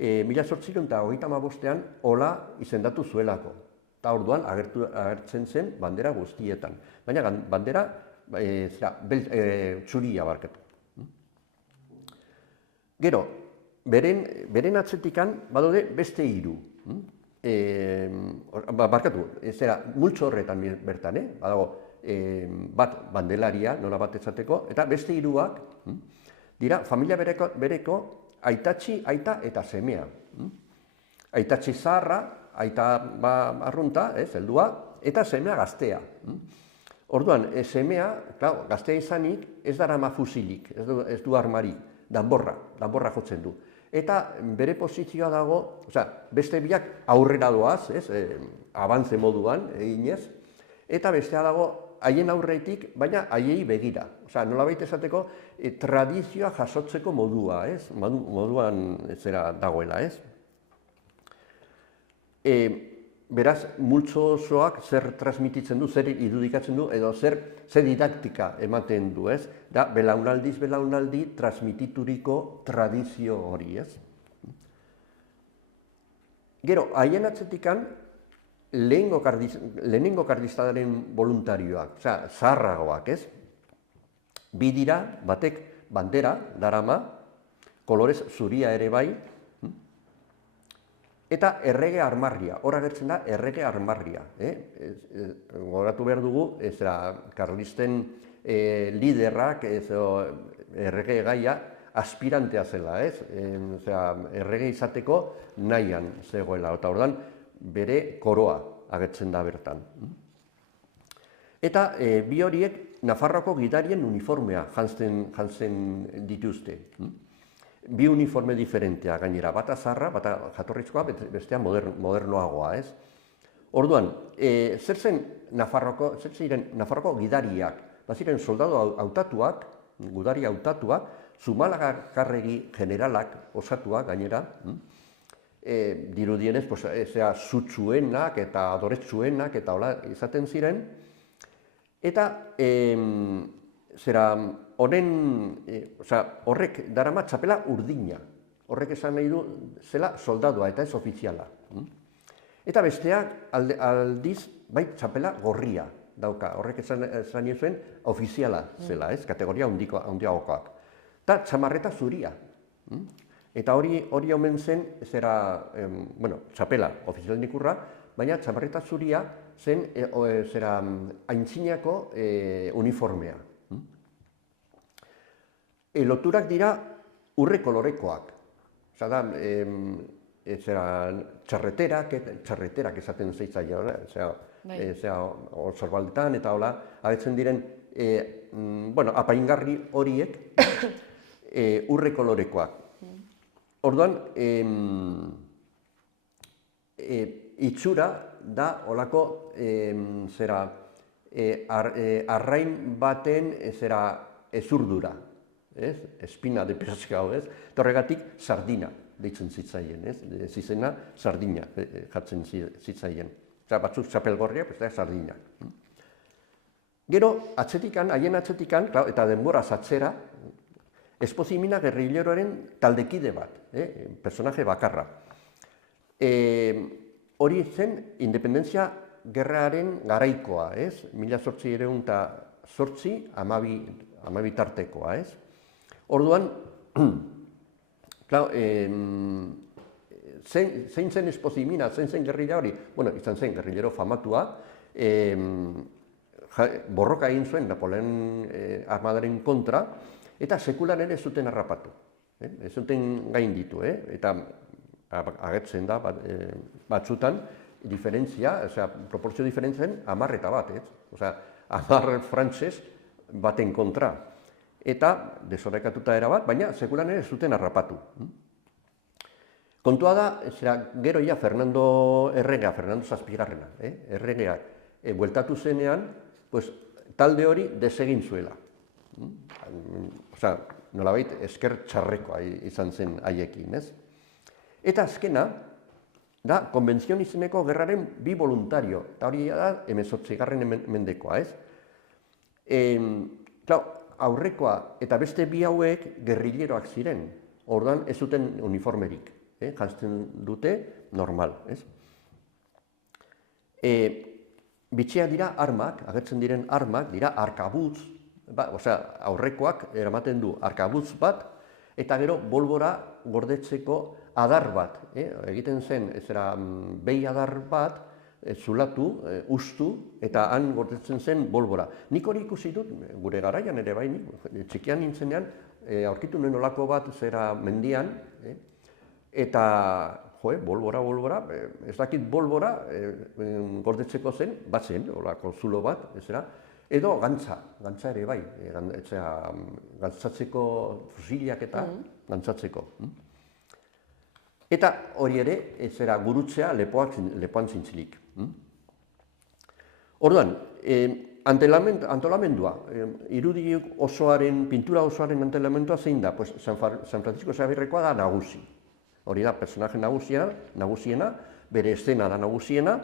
1835an hola izendatu zuelako. Eta orduan agertzen zen bandera guztietan. Baina bandera txuria barkatu. Gero, beren atzetikan badaude beste hiru. Barkatu, multzo horretan bertan, badago bat bandelaria, nola bat esateko, eta beste hiruak dira familia bereko aitatxi, aita eta semea. Aitatxi zaharra, aita arrunta, heldua, eta semea gaztea. Orduan, semea, gaztea izanik, ez darama fusilik, ez du armarik, danborra jotzen du. Eta bere posizioa dago, beste biak aurrera doaz, abantze moduan, eginez, eta bestea dago haien aurretik, baina haiei begira. Nolabait esateko, tradizioa jasotzeko modua, moduan dagoela, ez? Beraz, multzo osoak zer transmititzen du, zer irudikatzen du, edo zer didaktika ematen du, ez? Da, belaunaldiz belaunaldi transmitituriko tradizio hori, ez? Gero, haien atzetikan, lehenengo karlistadaren voluntarioak, zaharragoak, ez? Bi dira, batek bandera, darama, kolorez zuria ere bai, eta errege armarria, hor agertzen da errege armarria. Gogoratu behar dugu, karlisten liderrak, errege gaia, aspirantea zela, errege izateko nahian zegoela, eta ordan bere koroa agertzen da bertan. Eta bi horiek Nafarroako gidarien uniformea jantzen dituzte. Bi uniforme diferentea gainera, bata zaharra, bata jatorrizkoa, bestea modernoagoa, ez? Orduan, zer ziren Nafarroko gidariak? Baziren soldado hautatuak, gudari hautatuak, Zumalakarregi generalak osatuak gainera, dirudienez, zutsuenak eta adoretsuenak eta hola izaten ziren, eta horrek darama txapela urdina. Horrek esan nahi du zela soldadoa eta ez ofiziala. Eta besteak aldiz bai txapela gorria dauka. Horrek esan nahi zuen ofiziala zela, ez? Kategoria handiagokoak. Eta txamarreta zuria. Eta hori omen zen txapela ofizialen ikurra, baina txamarreta zuria zen aintzinako uniformea. Loturak dira urre kolorekoak. Txarreterak esaten zeitzaia, sorbaldetan eta hola, abetzen diren apaingarri horiek urre kolorekoak. Orduan, itxura da olako arrain baten ezurdura. Espina de pescado, ez? Horregatik sardina deitzen zitzaien, ez? Zizena sardina jartzen zitzaien. Batzuk txapelgorriak, beste sardina. Gero, haien atzetikan, eta denbora atzera, Espozimina gerrilleroaren taldekide bat, personaje bakarra. Hori zen independentzia gerraren garaikoa, ez? 1808 amabi tartekoa, ez? Orduan, zein zen Espozimina, zein zen gerrilla hori? Bueno, izan zen gerrillero famatua, borroka egin zuen Napoleon armadaren kontra, eta sekulan ere ez zuten harrapatu. Ez zuten gainditu, eta agertzen da batzutan diferentzia, proportzio diferentzien 10 eta bat, 10 frantzes baten kontra. Eta desorekatuta erabat, baina sekulan ere ez zuten harrapatu. Kontua da, gero ja Fernando Zazpigarrena, erregeak bueltatu zenean, talde hori desegin zuela. Nolabait esker txarrekoa izan zen haiekin, ez? Eta azkena, da, konbentzion izeneko gerraren bi voluntario, eta hori da, 18. mendekoa, ez? Aurrekoa eta beste bi hauek gerrilleroak ziren, orduan ez zuten uniformerik, jantzten dute normal, ez? Bitxea dira armak, agertzen diren armak, dira arkabutz, aurrekoak eramaten du arkabutz bat, eta gero bolbora gordetzeko adar bat. Egiten zen, behi adar bat, zulatu, ustu, eta han gordetzen zen bolbora. Nik hori ikusi dut, gure garaian ere bai, txikian nintzenean, aurkitu nuen olako bat zera mendian, eta bolbora, ez dakit bolbora gordetzeko zen, bat zen, olako zulo bat, Edo gantza ere bai, gantzatzeko fosilak eta gantzatzeko. Eta hori ere, zera gurutzea lepoan zintzilik. Orduan, antolamendua, irudi osoaren, pintura osoaren antolamendua zein da? Pues San Francisco Xabierrekoa da nagusi. Hori da, personaje nagusiena, bere eszena da nagusiena,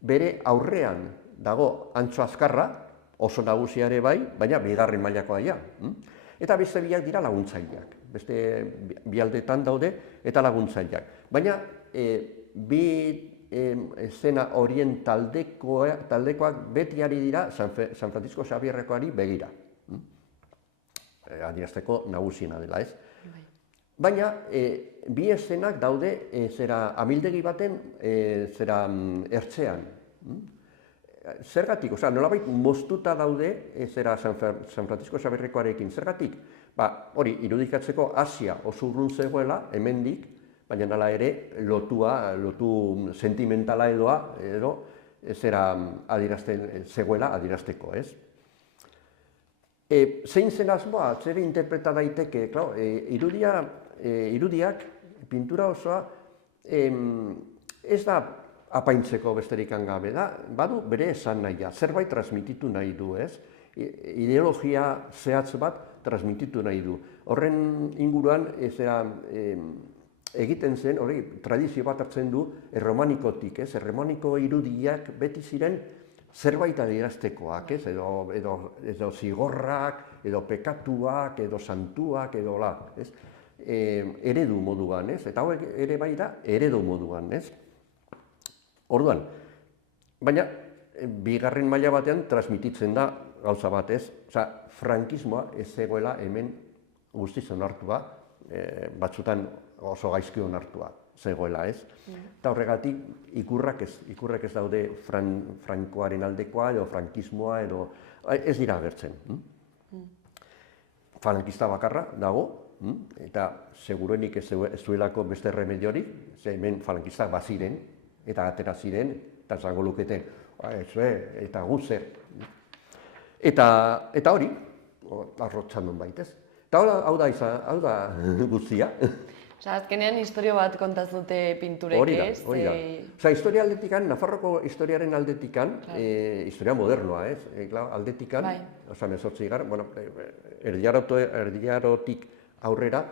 bere aurrean dago Antso Azkarra, oso nagusia ere bai, baina bigarren mailakoa ja. Eta beste biak dira laguntzaileak. Beste bi aldetan daude eta laguntzaileak. Baina bi eszena horien taldekoak beti ari dira San Francisco Xabierrekoari begira. Adierazteko nagusiena dela, ez? Baina bi eszenak daude amildegi baten ertzean. Zergatik, nolabait moztuta daude San Francisco Xabierrekoarekin. Zergatik? Hori, irudikatzeko Asia oso urrun zegoela, hemendik, baina nala ere lotu sentimentala edo zegoela adierazteko, ez? Zein zen asmoa, zer interpreta daiteke, irudiak, pintura osoa, ez da apaintzeko besterik gabe da, badu bere esan nahia, zerbait transmititu nahi du, ez? Ideologia zehatz bat transmititu nahi du. Horren inguruan, egiten zen, hori, tradizio bat hartzen du, erromanikotik, ez? Erromaniko irudiak beti ziren zerbait adieraztekoak, ez? Edo zigorrak, edo pekatuak, edo santuak, edo la, ez? Eredu moduan, ez? Eta hauek ere bai da, eredu moduan, ez? Orduan, baina, bigarren maila batean transmititzen da gauza bat, ez? Frankismoa ez zegoela hemen guztiz onartua, batzutan oso gaizki onartua zegoela, ez? Eta horregatik ikurrak ez daude Frankoaren aldekoa edo frankismoa edo ez dira agertzen. Frankista bakarra dago, eta seguruenik ez duelako beste remediorik, ze hemen frankistak baziren, eta atera ziren, eta zango luketen, eta guzer. Eta hori, arrotzan non baitez. Eta hau da guztia. Azkenean historio bat kontazute pinturek, ez? Hori da. Historia aldetikan, Nafarroko historiaren aldetikan, historia modernoa, ez? Aldetikan, erdiarotik aurrera,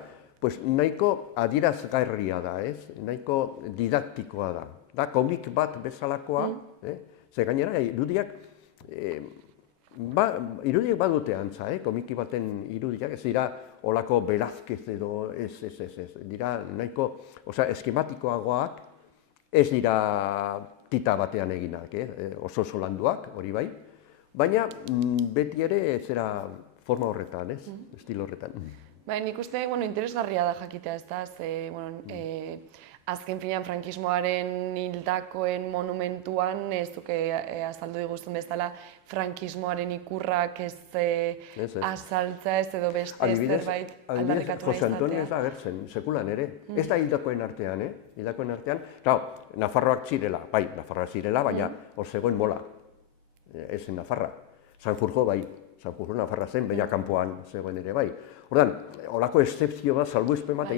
nahiko adierazgarria da, ez? Nahiko didaktikoa da. Da komik bat bezalakoa, ze gainera, irudiak badute antza, komiki baten irudiak, ez dira olako Velázquez edo ez, dira nahiko, eskematikoagoak, ez dira tita batean eginak, oso landuak, hori bai, baina beti ere zera forma horretan, estilo horretan. Nik uste, interesgarria da jakitea, ez da, azken finean frankismoaren hildakoen monumentuan, ez duke azaldu diguzun bezala, frankismoaren ikurrak ez azaltza ez edo beste zerbait aldarrikatu nahi izatea. Jose Antonio ez da agertzen, sekulan ere. Ez da hildakoen artean, Nafarroak zirela, baina hor zegoen Mola, ez zen Nafarra. Sanjurjo bai, Sanjurjo Nafarra zen, baina kanpoan zegoen ere bai. Ordan, holako eszepzio bat, salbuespen bat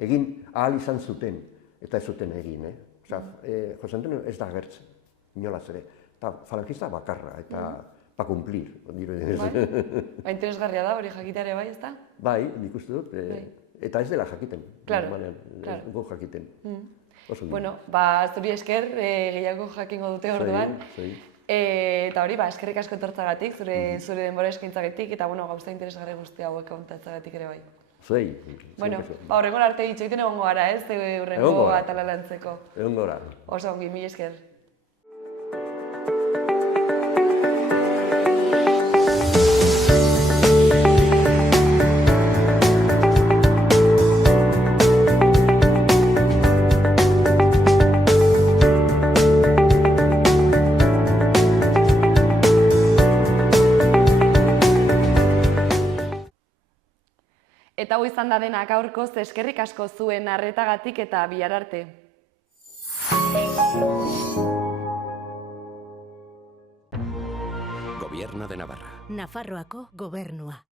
egin ahal izan zuten, eta ez zuten egin. Jose Antonio ez da agertzen, inolaz ere. Eta falangista bakarra, eta pa cumplir. Interesgarria da, hori jakiteare bai, ez da? Bai, nik uste dut, eta ez dela jakiten. Claro. Gu jakiten. Bueno, zuri esker, gehiago jakingo dute orduan. Eta hori, eskerrik asko etortzagatik, zure denbora eskaintzagatik, eta gauza interesgarri guzti hauek kontatzagatik ere bai. Zuei. Horrengoan arte ditxoiten egongo gara, ez? Horrengo atala lantzeko. Egongo gara. Oso ongi, mila esker. Eta hau izan da denak gaurkoz, eskerrik asko zuen arretagatik eta bihar arte. Gobierno Gobierno de Navarra. Nafarroako gobernua.